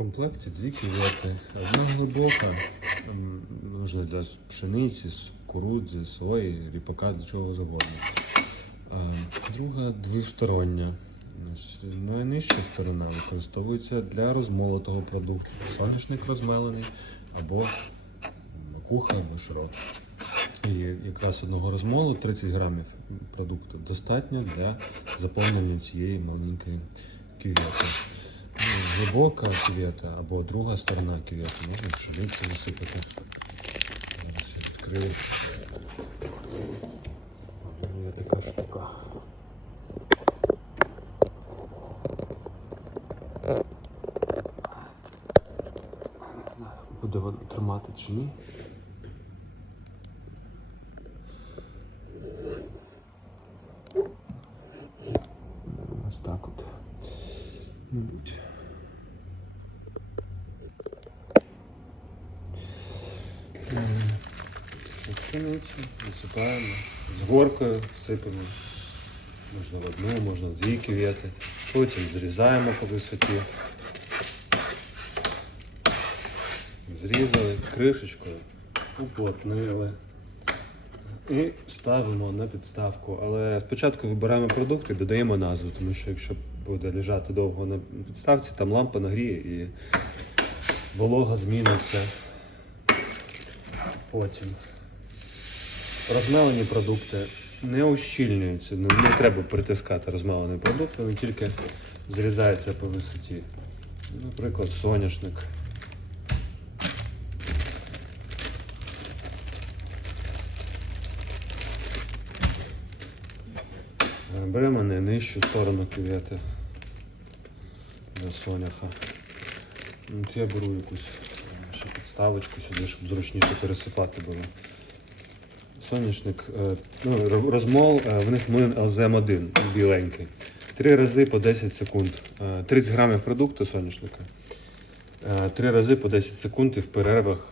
комплекті дві кювети. Одна глибока, нужна для пшениці, кукурудзи, сої, ріпака, для чого завгодно. Друга двостороння. Найнижча сторона використовується для розмолотого продукту. Соняшник розмелений або макуха або широт. І якраз одного розмолу 30 грамів продукту достатньо для заповнення цієї маленької кювети. Ну, глибока кювета або друга сторона кювети можна пшеницю насипати. Зараз я відкрию. Є така штука. Не знаю, буде воно тримати чи ні. Ось так от. Мабуть. Що, висипаємо з горкою, сипемо. Можна в одну, можна в дві кювети. Потім зрізаємо по висоті. Зрізали кришечкою, уплотнили. І ставимо на підставку. Але спочатку вибираємо продукти, додаємо назву, тому що якщо буде лежати довго на підставці, там лампа нагріє і волога зміниться. Потім розмелені продукти не ущільнюються, ну, не треба притискати розмелений продукт, вони тільки зрізаються по висоті. Наприклад, соняшник. Беремо найнижчу сторону кювети для соняха. От я беру якусь ще підставочку сюди, щоб зручніше пересипати було. Соняшник, е, ну, розмол, е, в них млин ЛЗМ1 біленький. Три рази по 10 секунд. Е, 30 грамів продукту соняшника. Е, Три рази по 10 секунд і в перервах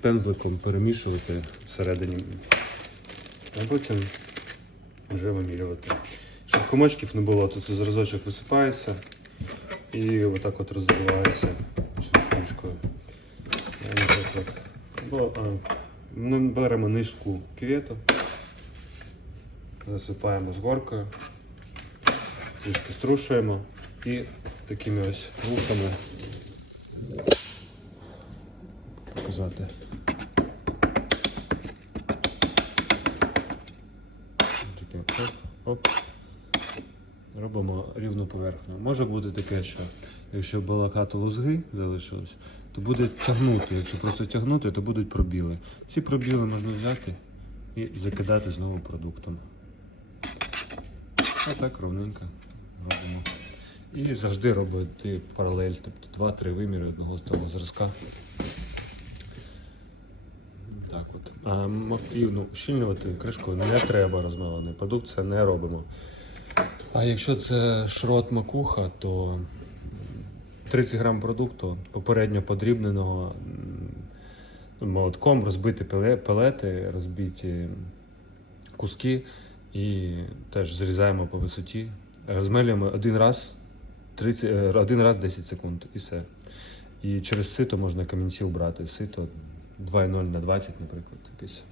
пензликом перемішувати всередині. А потім вже вимірювати. Щоб комочків не було, це зразочок висипається і отак от роздувається штучкою. Ми беремо низьку кювету, засипаємо з горкою, трішки струшуємо і такими ось вухами показати. Таке оп, оп. Робимо рівну поверхню. Може бути таке, що якщо балакати лузги залишилось, то буде тягнути. Якщо просто тягнути, то будуть пробіли. Ці пробіли можна взяти і закидати знову продуктом. А так ровненько робимо. І завжди робити паралель, тобто 2-3 виміри одного з того зразка. Так от. А, ну, щільнювати кришкою не треба розмелений продукт, це не робимо. А якщо це шрот макуха, то 30 грам продукту попередньо подрібненого молотком розбити пеле- пелети, розбиті куски і теж зрізаємо по висоті. Розмелюємо один раз 30, е, один раз 10 секунд і все. І через сито можна камінці брати. Сито 2,0 на 20, наприклад, якесь.